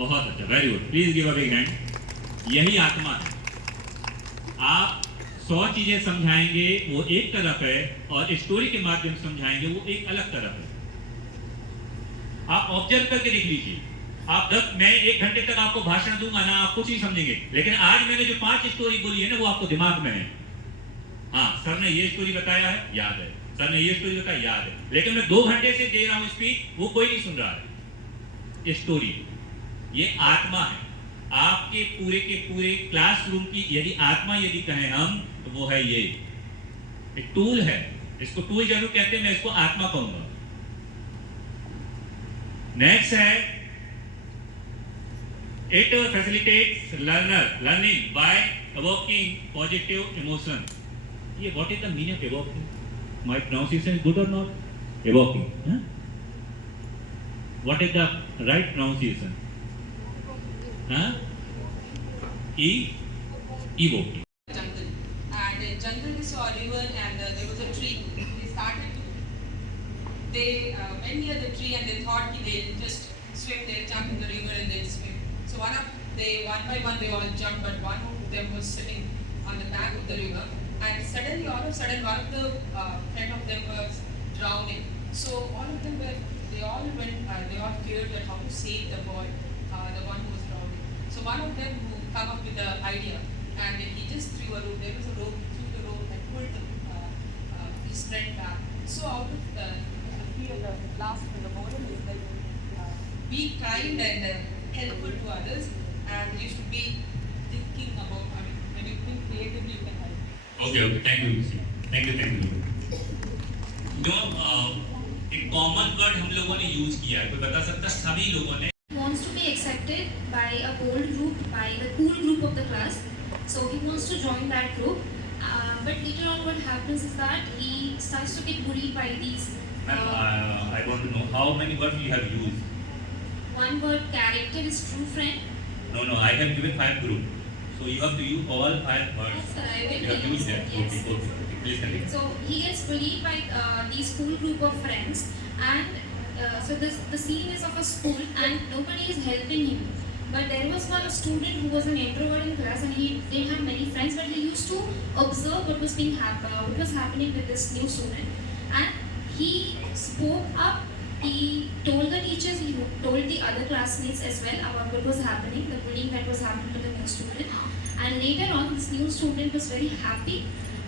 बहुत अच्छा, very good, please give a big hand. यही आत्मा है। आप 100 चीजें समझाएंगे वो एक तरफ है, और स्टोरी के माध्यम से समझाएंगे वो एक अलग तरफ है। आप ऑब्जर्व करके देख लीजिए। आप 10 मैं 1 घंटे तक आपको भाषण दूंगा ना, आप कुछ नहीं समझेंगे, लेकिन आज मैंने जो 5 स्टोरी बोली है ना, वो आपको दिमाग में है। हाँ, सर ने ये स्टोरी बताया है, याद है, सर ने ये स्टोरी बताया, याद है, लेकिन मैं 2 घंटे से दे रहा हूं स्पीच, वो कोई नहीं सुन रहा है। स्टोरी, ये आत्मा है आपके पूरे के पूरे क्लासरूम की। यदि आत्मा यदि कहें हम, तो वो है ये एक टूल है। इसको टूल जरूर कहते हैं, मैं इसको आत्मा कहूंगा। नेक्स्ट है, it facilitates learning by evoking positive emotion. ये what is the meaning of evoking? My pronunciation is good or not? Evoking, huh? What is the right pronunciation? Huh? Evoking. Jungle, and in jungle we saw a river, and there was a tree. They went near the tree and they thought they'll just swim, they'll jump in the river and they'll swim. So one by one they all jumped, but one of them was sitting on the bank of the river, and suddenly, all of a sudden, one of the friend of them was drowning. So all of them they all feared that how to save the boy, the one who was drowning. So one of them who come up with the idea, and he just threw a rope. There was a rope, he threw the rope and pulled his friend back. So out of the fear, the last and the moral is that be kind and helpful to others, and you should be thinking about, I mean, when you think creatively, you can help. Okay, thank you, thank you. जो एक common word हम लोगों ने use किया है, कोई बता सकता? सभी लोगों ने wants to be accepted by a bold group, by the cool group of the class. So he wants to join that group. But later on, what happens is that he starts to get bullied by these. I want to know how many words you have used. One word, character is true friend. No, I have given 5 groups. So you have to use all 5 words. Yes, sir, I will You have used that. yes. Okay. Please continue. So he gets bullied by these cool group of friends, and so the scene is of a school, and nobody is helping him. But there was one student who was an introvert in class, and he didn't have many friends, but he used to observe what was happening with this new student, and he spoke up. He told the teachers, he told the other classmates as well about what was happening, the bullying that was happening to the new student. And later on, this new student was very happy,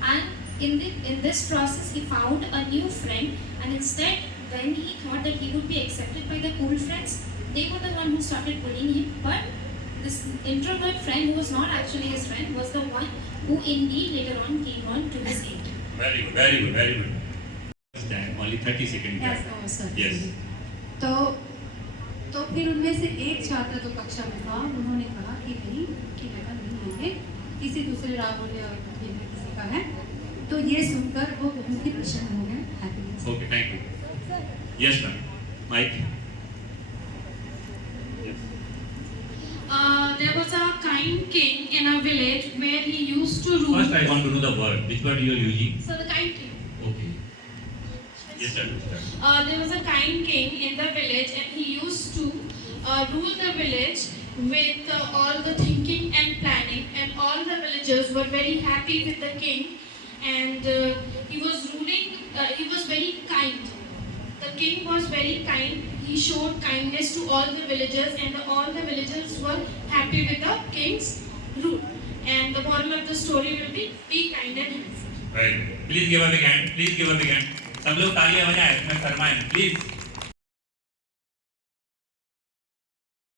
and in this process, he found a new friend, and instead, when he thought that he would be accepted by the cool friends, they were the one who started bullying him. But this introvert friend, who was not actually his friend, was the one who indeed later on came on to his aid. Very good. Only 30 seconds. Yes, sir. Yes. तो फिर उनमें से एक छात्र जो कक्षा में था, उन्होंने कहा कि नहीं, कि बेटा नहीं लेंगे, किसी दूसरे राहुल या किसी का है। तो ये सुनकर वो बहुत ही प्रसन्न हो गए। Okay, thank you. Yes, ma'am. Mike. There was a kind king in a village where he used to rule. First, I want to know the word. Which word you are using? So the kind king. Okay. Yes, sir. There was a kind king in the village, and he used to rule the village with all the thinking and planning, and all the villagers were very happy with the king, and he was ruling. He was very kind. The king was very kind. He showed kindness to all the villagers, and all the villagers were happy with the king's rule. And the moral of the story will be kind and helpful. Right. Please give a big hand. सब लोग तालियां बजाएं, इसमें फरमाएं, please.